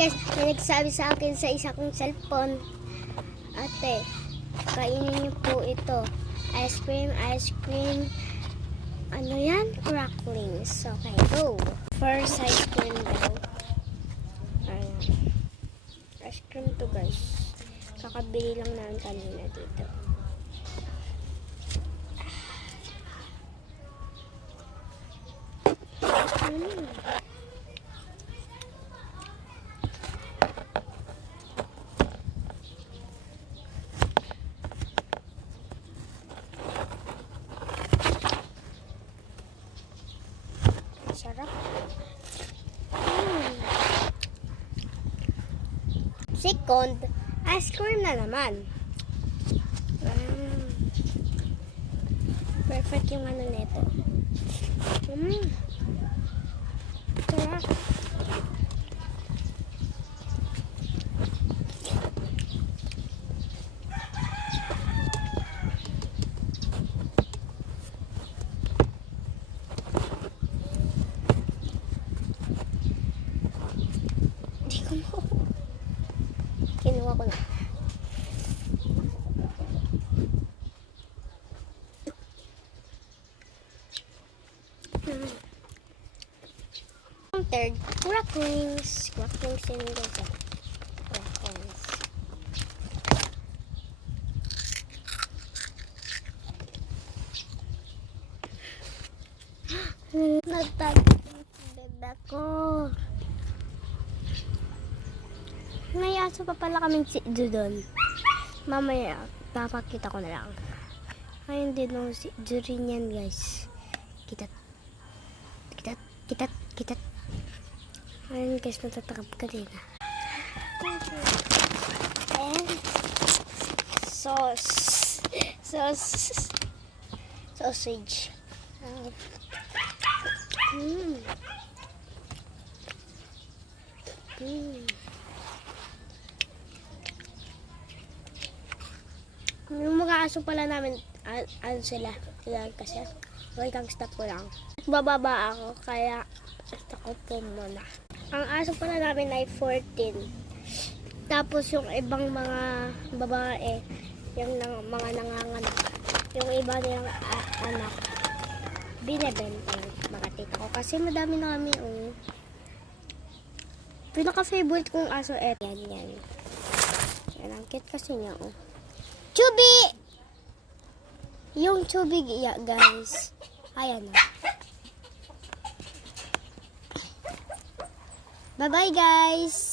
guys, may nagsabi sa akin sa isa kong cellphone, ate, kainin niyo po ito. Ice cream, ano yan? Cracklings. Okay, go. First ice cream daw. Ayan. Ice cream to guys. Kakabili lang namin kanina dito. Sarap. Second, ice cream na naman. Perfect yung ano nito. Sarap. Kinuha ko na. Ang third, cracklings. Cracklings yun guys. Cracklings. Natagod ako. May aso pa pala kaming si doon. Mamaya, papakita ko na lang. Ayun din no, si rin yan guys. Kitat. Ayun guys, natatakap ka din. And sausage. Yung mga aso pala namin, ano sila? Kailangan kasi. Wait lang, stop ko lang. Bababa ako, kaya ako po muna. Ang aso pala namin ay 14. Tapos yung ibang mga babae, yung mga nanganganak, yung iba nilang anak, binebenta yung mga tita ko. Kasi madami na kami, pinaka-favorite kong aso, yan. Yan, ang cute kasi niya, Chubby! Yung Chubby, guys. Ayan na. Bye-bye, guys!